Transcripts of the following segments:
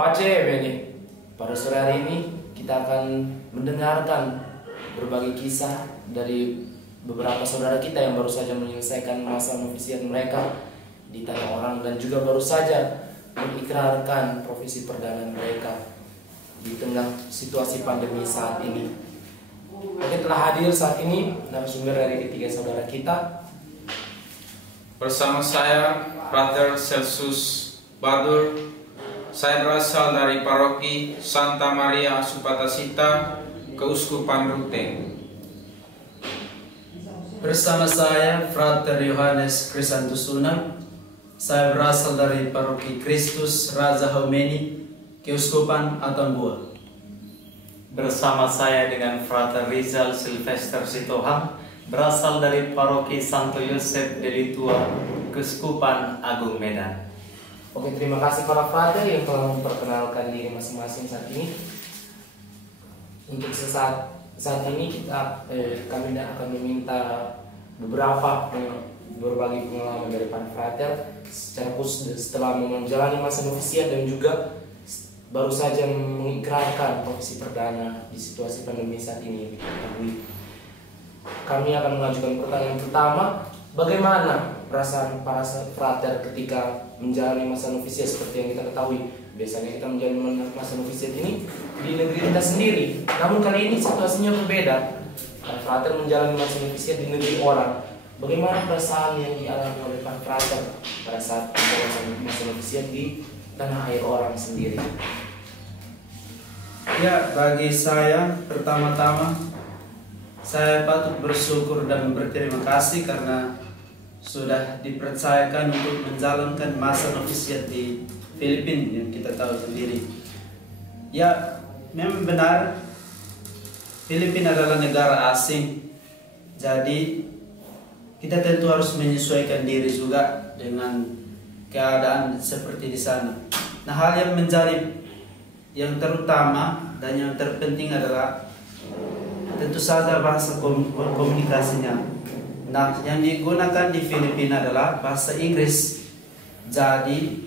Pace Beni, pada sore hari ini kita akan mendengarkan berbagai kisah dari beberapa saudara kita yang baru saja menyelesaikan masa novisiat mereka di tanah orang dan juga baru saja mengikrarkan profesi perdana mereka di tengah situasi pandemi saat ini. Oke, telah hadir saat ini narasumber dari ketiga saudara kita. Bersama saya, Frater Celsus Badur. Saya berasal dari paroki Santa Maria Asupatasita, Keuskupan Ruteng. Bersama saya, Frater Yohanes Krisantus Unang. Saya berasal dari paroki Kristus Raja Haumeni, Keuskupan Atambua. Bersama saya dengan Frater Rizal Silvester Sitohang, berasal dari paroki Santo Yosef de Litua, Keuskupan Agung Medan. Oke, terima kasih para frater yang telah memperkenalkan diri masing-masing saat ini. Untuk saat ini kami akan meminta beberapa berbagi pengalaman dari para frater secara khusus setelah menjalani masa novisiat dan juga baru saja mengikrarkan profesi perdana di situasi pandemi saat ini. Kami akan mengajukan pertanyaan pertama, bagaimana perasaan para frater ketika menjalani masa novisiat? Seperti yang kita ketahui, biasanya kita menjalani masa novisiat ini di negeri kita sendiri. Namun kali ini situasinya berbeda. Para frater menjalani masa novisiat di negeri orang. Bagaimana perasaan yang dialami oleh para frater pada saat menjalani masa novisiat di tanah air orang sendiri? Ya, bagi saya pertama-tama saya patut bersyukur dan berterima kasih karena sudah dipercayakan untuk menjalankan masa novisiat di Filipina yang kita tahu sendiri. Ya, memang benar Filipina adalah negara asing. Jadi kita tentu harus menyesuaikan diri juga dengan keadaan seperti di sana. Nah, hal yang menjadi yang terutama dan yang terpenting adalah tentu saja bahasa komunikasinya. Nah, yang digunakan di Filipina adalah bahasa Inggris. Jadi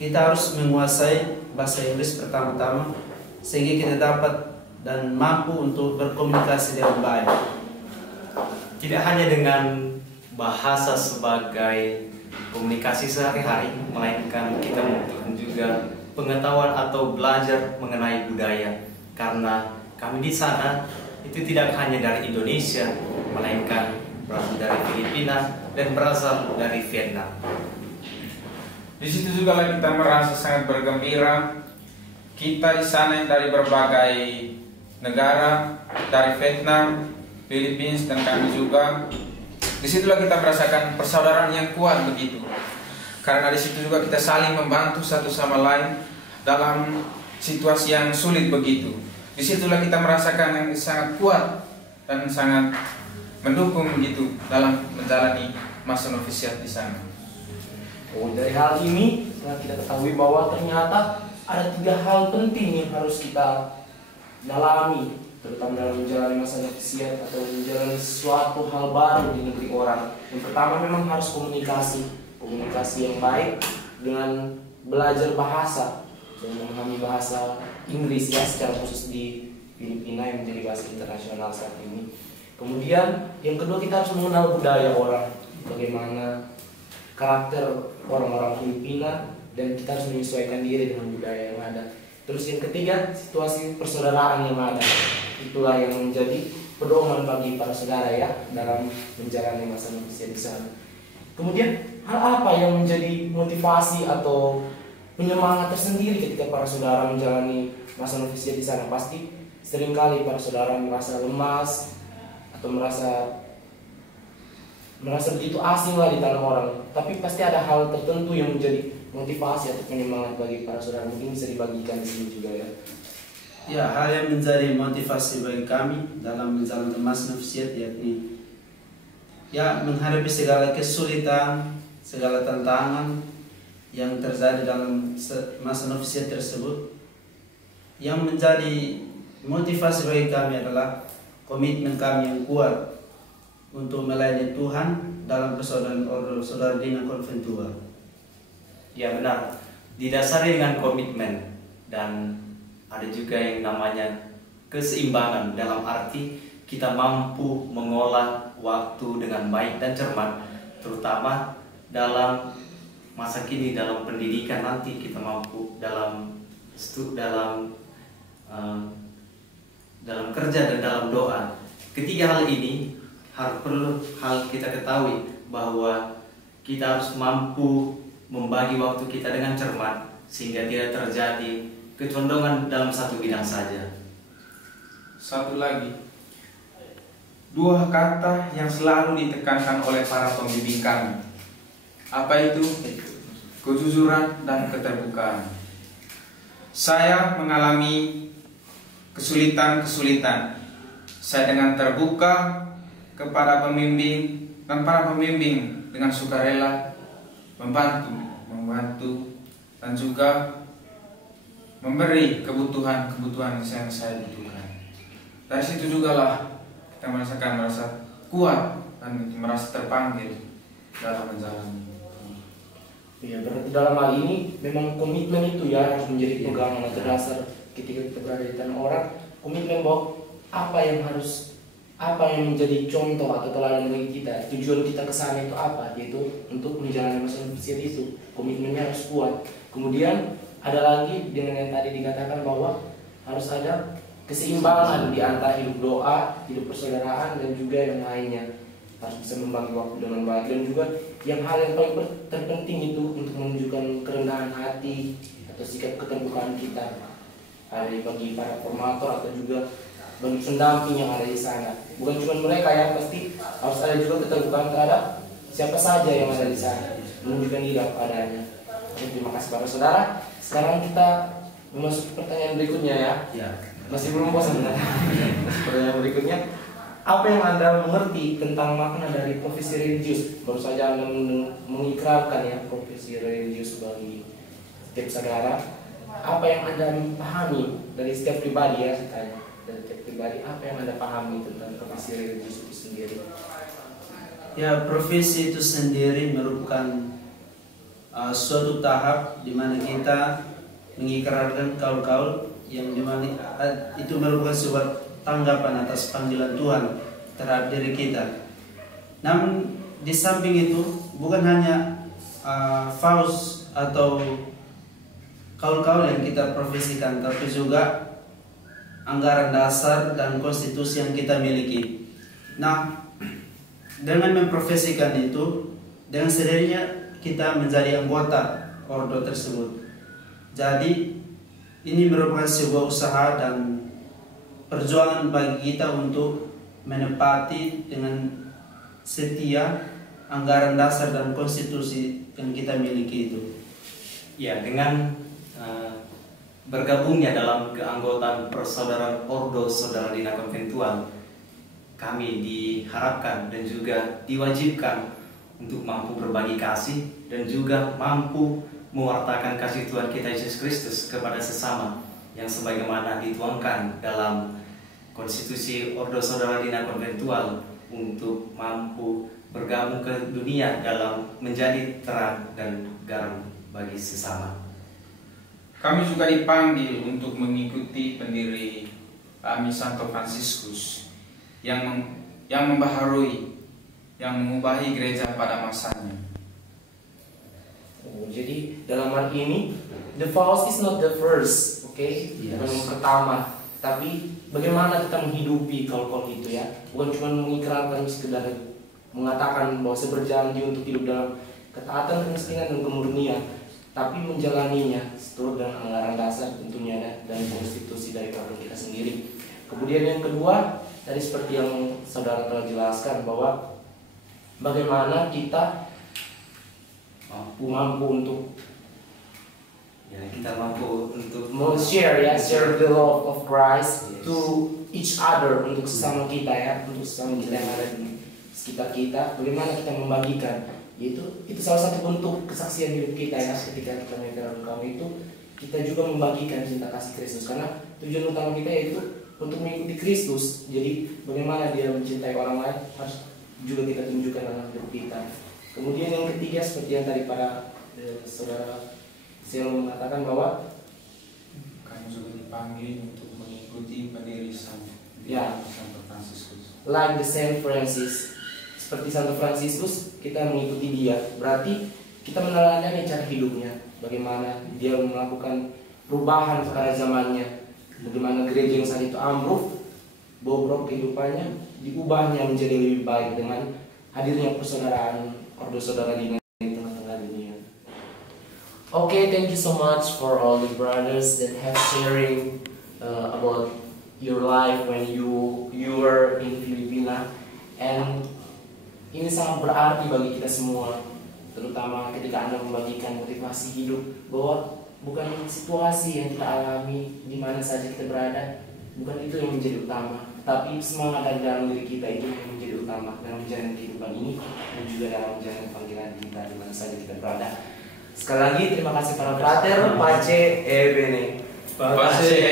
kita harus menguasai bahasa Inggris pertama-tama sehingga kita dapat dan mampu untuk berkomunikasi dengan baik. Tidak hanya dengan bahasa sebagai komunikasi sehari-hari, melainkan kita membutuhkan juga pengetahuan atau belajar mengenai budaya. Karena kami di sana itu tidak hanya dari Indonesia, melainkan berasal dari Filipina dan berasal dari Vietnam. Di situ juga kita merasa sangat bergembira. Kita di sana yang dari berbagai negara, dari Vietnam, Filipina, dan kami juga. Di situlah kita merasakan persaudaraan yang kuat begitu. Karena di situ juga kita saling membantu satu sama lain dalam situasi yang sulit begitu. Di situlah kita merasakan yang sangat kuat dan sangat mendukung begitu dalam menjalani masa novisiat di sana. Dari hal ini kita ketahui bahwa ternyata ada 3 hal penting yang harus kita dalami, terutama dalam menjalani masa novisiat atau menjalani suatu hal baru di negeri orang. Yang pertama memang harus komunikasi yang baik dengan belajar bahasa dan memahami bahasa Inggris ya, secara khusus di Filipina yang menjadi bahasa internasional saat ini. Kemudian yang kedua, kita harus mengenal budaya orang, bagaimana karakter orang-orang Filipina, dan kita harus menyesuaikan diri dengan budaya yang ada. Terus yang ketiga, situasi persaudaraan yang ada. Itulah yang menjadi pedoman bagi para saudara ya dalam menjalani masa novisiat di sana. Kemudian hal apa yang menjadi motivasi atau penyemangat tersendiri ketika para saudara menjalani masa novisiat di sana? Pasti seringkali para saudara merasa lemas atau merasa begitu asing lah di tanah orang. Tapi pasti ada hal tertentu yang menjadi motivasi atau penyemangat bagi para saudara. Mungkin bisa dibagikan di sini juga ya. Ya, hal yang menjadi motivasi bagi kami dalam menjalankan masa novisiat yakni ya menghadapi segala kesulitan, segala tantangan yang terjadi dalam masa novisiat tersebut. Yang menjadi motivasi bagi kami adalah komitmen kami yang kuat untuk melayani Tuhan dalam persaudaraan Saudara Dina Konventua. Ya benar, didasari dengan komitmen dan ada juga yang namanya keseimbangan, dalam arti kita mampu mengolah waktu dengan baik dan cermat, terutama dalam masa kini, dalam pendidikan nanti kita mampu dalam kerja dan dalam doa. Ketiga hal ini perlu kita ketahui bahwa kita harus mampu membagi waktu kita dengan cermat sehingga tidak terjadi kecondongan dalam satu bidang saja. Satu lagi, dua kata yang selalu ditekankan oleh para pembimbing kami. Apa itu? Kejujuran dan keterbukaan. Saya mengalami kesulitan-kesulitan. Saya dengan terbuka kepada pembimbing dan para pembimbing dengan sukarela membantu dan juga memberi kebutuhan yang saya butuhkan. Dari situ juga lah kita merasa kuat dan merasa terpanggil dalam menjalani. Ya, berarti dalam hal ini memang komitmen itu ya harus menjadi pegangan atau dasar ketika kita berada di tanah orang. Komitmen bahwa apa yang menjadi contoh atau teladan bagi kita, tujuan kita ke sana itu apa, yaitu untuk menjalani masa novisiat itu. Komitmennya harus kuat. Kemudian ada lagi dengan yang tadi dikatakan bahwa harus ada keseimbangan di antara hidup doa, hidup persaudaraan, dan juga yang lainnya. Harus bisa membagi waktu dengan baik, dan juga yang hal yang paling terpenting itu untuk menunjukkan kerendahan hati atau sikap keterbukaan kita. Ada bagi para formator atau juga bagi pendamping yang ada di sana. Bukan cuma mereka ya, pasti harus ada juga keterbukaan terhadap siapa saja yang ada di sana, menunjukkan diri apa adanya. Terima kasih para saudara. Sekarang kita memasuki pertanyaan berikutnya ya. Masih belum bosan kan? Pertanyaan berikutnya, apa yang Anda mengerti tentang makna dari profesi religius? Baru saja Anda mengikrarkan ya profesi religius bagi setiap saudara. Apa yang Anda pahami dari setiap pribadi ya, saya tanya. Dari setiap pribadi, apa yang Anda pahami tentang profesi religius itu sendiri? Ya, profesi itu sendiri merupakan suatu tahap di mana kita mengikrarkan kaul-kaul yang dimana itu merupakan sebuah tanggapan atas panggilan Tuhan terhadap diri kita. Namun di samping itu bukan hanya faus atau kaul-kaul yang kita profesikan, tapi juga anggaran dasar dan konstitusi yang kita miliki. Nah, dengan memprofesikan itu, dengan sendirinya kita menjadi anggota ordo tersebut. Jadi ini merupakan sebuah usaha dan perjuangan bagi kita untuk menepati dengan setia anggaran dasar dan konstitusi yang kita miliki itu. Ya, dengan bergabungnya dalam keanggotaan persaudaraan Ordo Saudara Dina Konventual, kami diharapkan dan juga diwajibkan untuk mampu berbagi kasih dan juga mampu mewartakan kasih Tuhan kita Yesus Kristus kepada sesama yang sebagaimana dituangkan dalam konstitusi Ordo Saudara Dina Konventual untuk mampu bergabung ke dunia dalam menjadi terang dan garam bagi sesama. Kami juga dipanggil untuk mengikuti pendiri kami Santo Fransiskus yang membaharui, yang mengubahi gereja pada masanya. Jadi dalam hal ini, the Faust is not the first, okay? Bukan yang pertama, tapi bagaimana kita menghidupi kaul-kaul itu ya? Bukan cuma mengikrarkan sekedar mengatakan bahwa saya berjanji untuk hidup dalam ketaatan, kemiskinan, dan kemurnian, tapi menjalaninya seturut dengan anggaran dasar tentunya dan konstitusi dari ordo kita sendiri. Kemudian yang kedua, tadi seperti yang saudara telah jelaskan bahwa bagaimana kita mampu untuk kita mampu untuk share the love of Christ to each other, untuk sesama kita ya, untuk sesama kita yang ada di sekitar kita. Bagaimana kita membagikan, itu salah satu bentuk kesaksian hidup kita ya, ketika kita mengikuti kami itu kita juga membagikan cinta kasih Kristus, karena tujuan utama kita yaitu untuk mengikuti Kristus. Jadi bagaimana dia mencintai orang lain harus juga kita tunjukkan dalam hidup kita. Kemudian yang ketiga, seperti yang tadi para saudara Selo mengatakan bahwa kamu juga dipanggil untuk mengikuti pendiri Ya. Santo Fransiskus. Like the Saint Francis, seperti Santo Fransiskus, kita mengikuti dia. Berarti kita meneladani cara hidupnya, bagaimana dia melakukan perubahan pada zamannya, bagaimana gereja yang saat itu ambruk, bobrok kehidupannya, diubahnya menjadi lebih baik dengan hadirnya persaudaraan ordo saudara di tengah-tengah dunia. Okay, thank you so much for all the brothers that have sharing about your life when you were in Filipina, and ini sangat berarti bagi kita semua, terutama ketika Anda membagikan motivasi hidup bahwa bukan situasi yang kita alami di mana saja kita berada, bukan itu yang menjadi utama, tapi semangat dari dalam diri kita itu yang menjadi utama dalam menjalani kehidupan ini dan juga dalam menjalani panggilan kita di mana saja kita berada. Sekali lagi terima kasih para frater, pace e bene. Pace